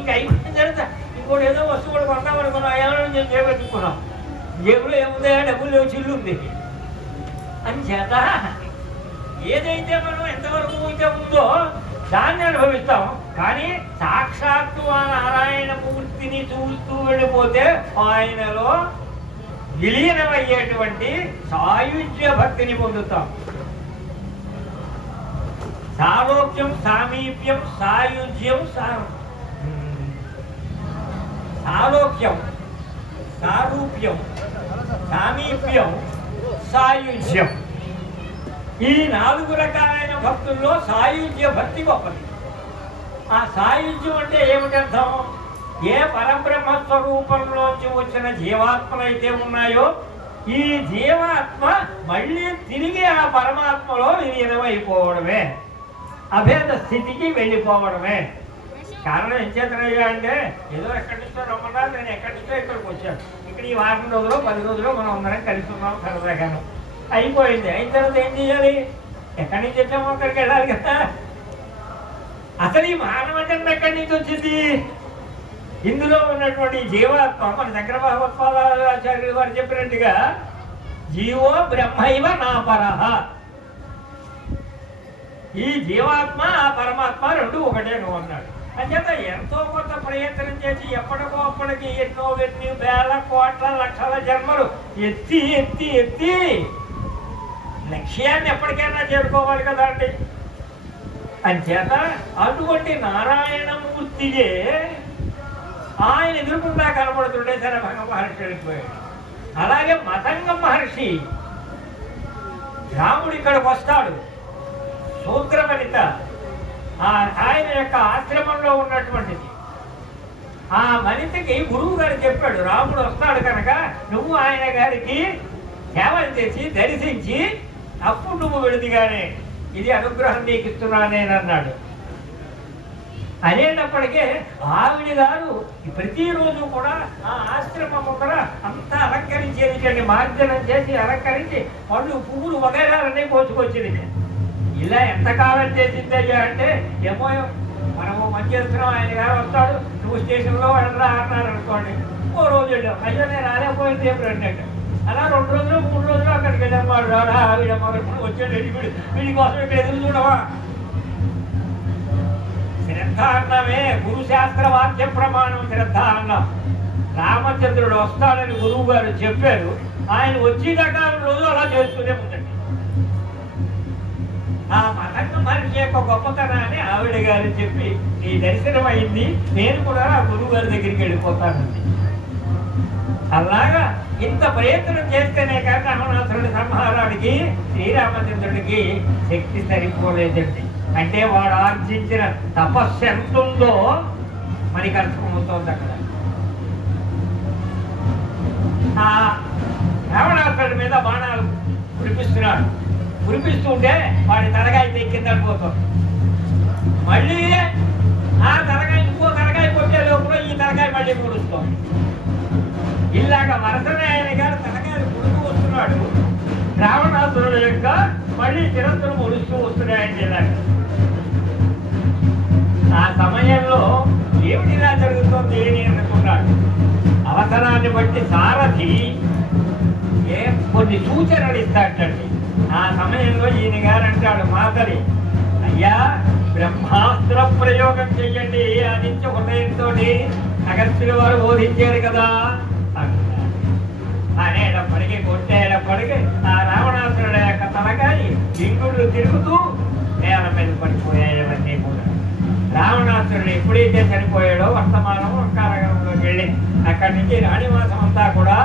ఇంకా అయిపోయిన తర్వాత ఇంకోటి ఏదో వస్తువు కూడా కొందాం అనుకున్నాం, ఏమైనా నేను చేపెట్టుకున్నాం, జేబులో ఏముందా డబ్బులు లేవు, చిల్లు ఉంది అని చేత ఏదైతే మనం ఎంతవరకు అయితే ఉందో దాన్ని అనుభవిస్తాం. కానీ సాక్షాత్తు ఆ నారాయణమూర్తిని చూస్తూ వెళ్ళిపోతే ఆయనలో విలీనమయ్యేటువంటి సాయుజ్య భక్తిని పొందుతాం. సాలోక్యం, సామీప్యం, సాయుజ్యం, సాలోక్యం, సారూప్యం, సామీప్యం, సాయుజ్యం. ఈ 4 రకాలైన భక్తుల్లో సాయుజ్య భక్తి గొప్పది. ఆ సాయుజ్యం అంటే ఏమిటర్థం? ఏ పరబ్రహ్మ స్వరూపంలోంచి వచ్చిన జీవాత్మలు అయితే ఉన్నాయో ఈ జీవాత్మ మళ్ళీ తిరిగి ఆ పరమాత్మలో విలీనమైపోవడమే, అభేద స్థితికి వెళ్ళిపోవడమే. కారణం ఏం చేతనయ్యా అంటే ఏదో ఎక్కడి నుంచో రమ్మన్నా, నేను ఎక్కడి నుంచో ఇక్కడికి వచ్చాను. ఇక్కడ ఈ వారం రోజులు 10 రోజులు మనం అందరం కలిసి ఉన్నాం, సరదాగాను అయిపోయింది. అయిన తర్వాత ఏం చేయాలి? ఎక్కడి నుంచి వచ్చామో అక్కడికి వెళ్ళాలి కదా. అసలు ఈ మానవ జన్మ ఎక్కడి నుంచి వచ్చింది? ఇందులో ఉన్నటువంటి జీవాత్మ మన దగ్గర భగవత్పాదాచార్యులు వారు చెప్పినట్టుగా జీవో బ్రహ్మైవ నా పరహ. ఈ జీవాత్మ ఆ పరమాత్మ రెండు ఒకటే అన్నాడు. అంచేత ఎంతో కొంత ప్రయత్నం చేసి ఎప్పటికో అప్పటికి ఎన్నో వేల కోట్ల లక్షల జన్మలు ఎత్తి ఎత్తి ఎత్తి లక్ష్యాన్ని ఎప్పటికైనా చేరుకోవాలి కదా అండి. అంచేత అటువంటి నారాయణమూర్తియే ఆయన ఎదురుకుండా కనపడుతుండే సరే భంగ మహర్షి వెళ్ళిపోయాడు. అలాగే మతంగ మహర్షి రాముడు ఇక్కడికి వస్తాడు, శూద్రవనిత ఆయన యొక్క ఆశ్రమంలో ఉన్నటువంటిది. ఆ వనితకి గురువు గారు చెప్పాడు, రాముడు వస్తాడు కనుక నువ్వు ఆయన గారికి సేవలు చేసి దర్శించి అప్పుడు నువ్వు వెళుదిగానే ఇది అనుగ్రహం నీకు ఇస్తున్నానేనన్నాడు. అనేటప్పటికే ఆవిడ గారు ప్రతిరోజు కూడా ఆ ఆశ్రమం ముందర అంతా అలంకరించేది, మార్జనం చేసి అలంకరించి పళ్ళు పువ్వులు వగైరాలన్నీ కోసుకొచ్చింది. ఇలా ఎంతకాలం చేసిందయ్యా అంటే ఏమో మనము మంచి చేస్తున్నాం, ఆయన గారు వస్తాడు నువ్వు స్టేషన్లో వెళ్ళరా అన్నారు అనుకోండి. ఓ రోజు వెళ్ళాం, అయ్యో నేను రాలేకపోయింది ఏం అన్నట్టు. అలా 2 రోజులు 3 రోజులు అక్కడికి వెళ్ళాం. వాడు రాడా ఆవిడ మొదలు వచ్చాడు, వీడి కోసం ఇక్కడ ఎదురు చూడవా? శ్రద్ధ అన్నమే గురుశాస్త్ర వాక్య ప్రమాణం. శ్రద్ధ అన్నాం. రామచంద్రుడు వస్తాడని గురువు గారు చెప్పారు, ఆయన వచ్చేదాకా రోజు అలా చేస్తూనే ఉందండి. ఆ మతంగ మహర్షి యొక్క గొప్పతనాన్ని ఆవిడ గారు చెప్పి నీ దర్శనం అయింది, నేను కూడా ఆ గురువు గారి దగ్గరికి వెళ్ళిపోతానండి. అలాగా ఇంత ప్రయత్నం చేస్తేనే కానీ రావణాసురుడి సంహారానికి శ్రీరామచంద్రుడికి శక్తి సరిపోలేదండి. అంటే వాడు ఆర్జించిన తపస్సు ఎంత ఉందో మనకి అర్థమవుతోంది. అక్కడ ఆ రావణాసురుడి మీద బాణాలు కురిపిస్తున్నాడు. కురిపిస్తుంటే వాడి తలకాయ తెక్కిందని పోతుంది. మళ్ళీ ఆ తలకాయ ఇంకో తలకాయ కొట్టే లోపల ఈ తలకాయ మళ్ళీ కురుస్తోంది. ఇలాగ వరసనే ఆయన గారు తలకాయలు కుడుతూ వస్తున్నాడు. రావణాసురుడు యొక్క మళ్ళీ చిరస్సులు ముడుస్తూ వస్తున్నాయండి. ఇలాగ ఆ సమయంలో ఏమిటి ఇలా జరుగుతుంది అని అనుకున్నాడు. అవసరాన్ని బట్టి సారథి కొన్ని సూచనలు ఇస్తాడండి. ఆ సమయంలో ఈయన గారు అంటాడు మాతరి, అయ్యా బ్రహ్మాస్త్ర ప్రయోగం చెయ్యండి ఆదిత్య హృదయంతో అగస్త్యుల వారు బోధించారు కదా అనేటప్పటికీ కొట్టేటప్పటికీ ఆ రావణాసురుడు యొక్క తలకాయ ఇంగుళ్ళు తిరుగుతూ నేల మీద పడిపోయాయవన్నీ కూడా. రావణాసురుడు ఎప్పుడైతే చనిపోయాడో వర్తమానం కారాగారంలోకి వెళ్ళి అక్కడి నుంచి రాణివాసం అంతా కూడా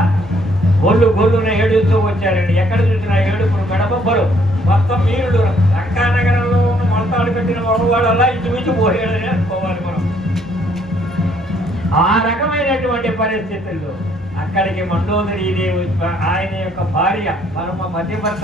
గొల్లున ఏడుస్తూ వచ్చారండి. ఎక్కడ చూసినా ఏడుపులు గడపబ్బరు. మొత్తం వీరుడు లంకానగరంలో ఉన్న మొలతాడు కట్టిన వాడు అలా ఇంచుమించు పోయాడని అనుకోవాలి మనం. ఆ రకమైనటువంటి పరిస్థితుల్లో అక్కడికి మండోదరి దేవి ఆయన యొక్క భార్య పరమ మధ్యవర్త